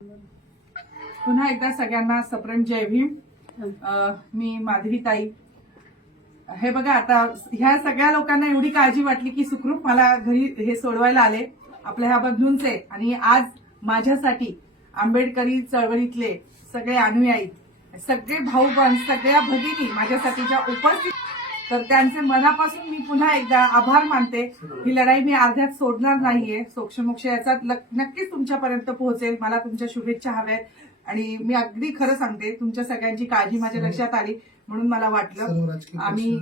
पुन्हा एकदा सगळ्यांना सप्रेम जय भीम. मी माधवी ताई. हे बघा, आता ह्या सगळ्या लोकांना एवढी काळजी वाटली की सुखरूप मला घरी हे सोडवायला आले आपल्या ह्या बंधूंचे. आणि आज माझ्यासाठी आंबेडकरी चळवळीतले सगळे अनुयायी, सगळे भाऊ बंद, सगळ्या भगिनी माझ्यासाठी ज्या उपस्थित, तर त्यांचे मनापासून मी पुन्हा एकदा आभार मानते. ही लढाई मी अर्ध्यात सोडणार नाहीये. सोक्षमोक्ष याचा नक्कीच तुमच्यापर्यंत पोहोचेल. मला तुमच्या शुभेच्छा हव्यात. आणि मी अगदी खरं सांगते, तुमच्या सगळ्यांची काळजी माझ्या लक्षात आली म्हणून मला वाटलं आम्ही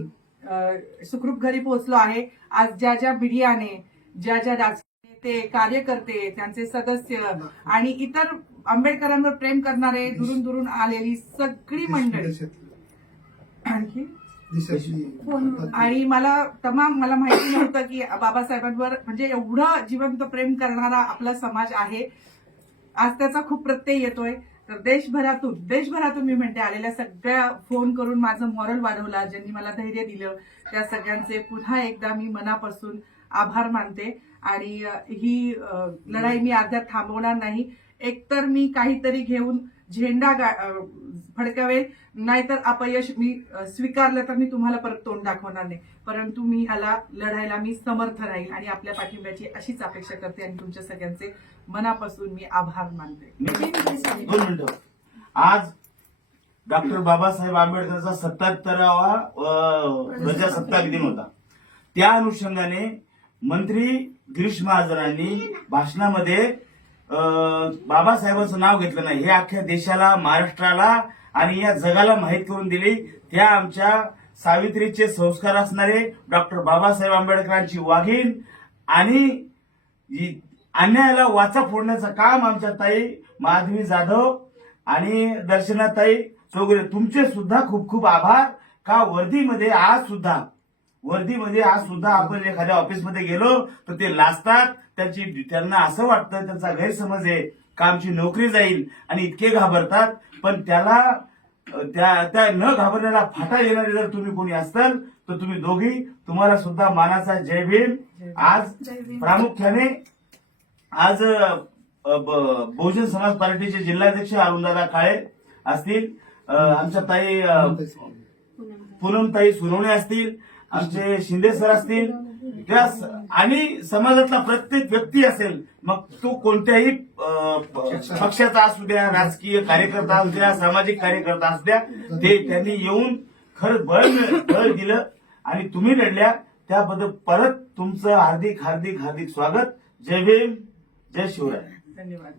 सुखरूप घरी पोहोचलो आहे. आज ज्या ज्या मीडियाने, ज्या ज्या राजकीय नेते, कार्यकर्ते, त्यांचे सदस्य आणि इतर आंबेडकरांवर प्रेम करणारे दुरून दुरून आलेली सगळी मंडळी, आणखी आणि मला माहिती नव्हतं की बाबासाहेबांवर म्हणजे एवढं जिवंत प्रेम करणारा आपला समाज आहे. आज त्याचा खूप प्रत्यय येतोय. तर देशभरातून मी म्हणते आलेल्या सगळ्या फोन करून माझं मॉरल वाढवला, ज्यांनी मला धैर्य दिलं, त्या सगळ्यांचे पुन्हा एकदा मी मनापासून आभार मानते. आणि ही लढाई मी अर्ध्यात थांबवणार नाही. एकतर मी काहीतरी घेऊन झेंडा फडकावेल, नाहीतर अपयश मी स्वीकारलं तर मी तुम्हाला परत तोंड दाखवणार नाही. परंतु मी ह्याला लढायला मी समर्थ राहील आणि आपल्या पाठिंब्याची अशीच अपेक्षा करते. आणि तुमच्या सगळ्यांचे मनापासून मी आभार मानते. 2 मिनिटं. आज डॉक्टर बाबासाहेब आंबेडकरचा 77वा प्रजासत्ताक दिन होता. त्या अनुषंगाने मंत्री गिरीश महाजनांनी भाषणामध्ये बाबासाहेबांचं नाव घेतलं नाही, हे अख्ख्या देशाला, महाराष्ट्राला आणि या जगाला माहीत करून दिली. त्या आमच्या सावित्रीचे संस्कार असणारे डॉक्टर बाबासाहेब आंबेडकरांची वाघीण आणि अन्यायाला वाचा फोडण्याचं काम आमच्या ताई माधवी जाधव आणि दर्शनाताई चौगुले, तुमचे सुद्धा खूप खूप आभार. का वर्धीमध्ये आज सुद्धा आपण एखाद्या ऑफिसमध्ये गेलो तर ते लाजतात. त्यांना असं वाटतं, त्यांचा गैरसमज आहे का आमची नोकरी जाईल आणि इतके घाबरतात. पण त्या न घाबरण्याला फाटा येणारे जर तुम्ही कोणी असाल तर तुम्ही दोघी, तुम्हाला सुद्धा मानाचा जय भीम. आज प्रामुख्याने आज बहुजन समाज पार्टीचे जिल्हाध्यक्ष अरुणदादा काळे असतील, आमच्या ताई पूनमताई सुनवणे असतील, आमचे शिंदे सर असतील, आणि समाजातला प्रत्येक व्यक्ती असेल, मग तो कोणत्याही पक्षाचा असू द्या, राजकीय कार्यकर्ता असू द्या, सामाजिक कार्यकर्ता असू द्या, ते त्यांनी येऊन खरंच बळ दिलं आणि तुम्ही लढल्या. त्याबद्दल परत तुमचं हार्दिक स्वागत. जय भीम, जय शिवराय. धन्यवाद.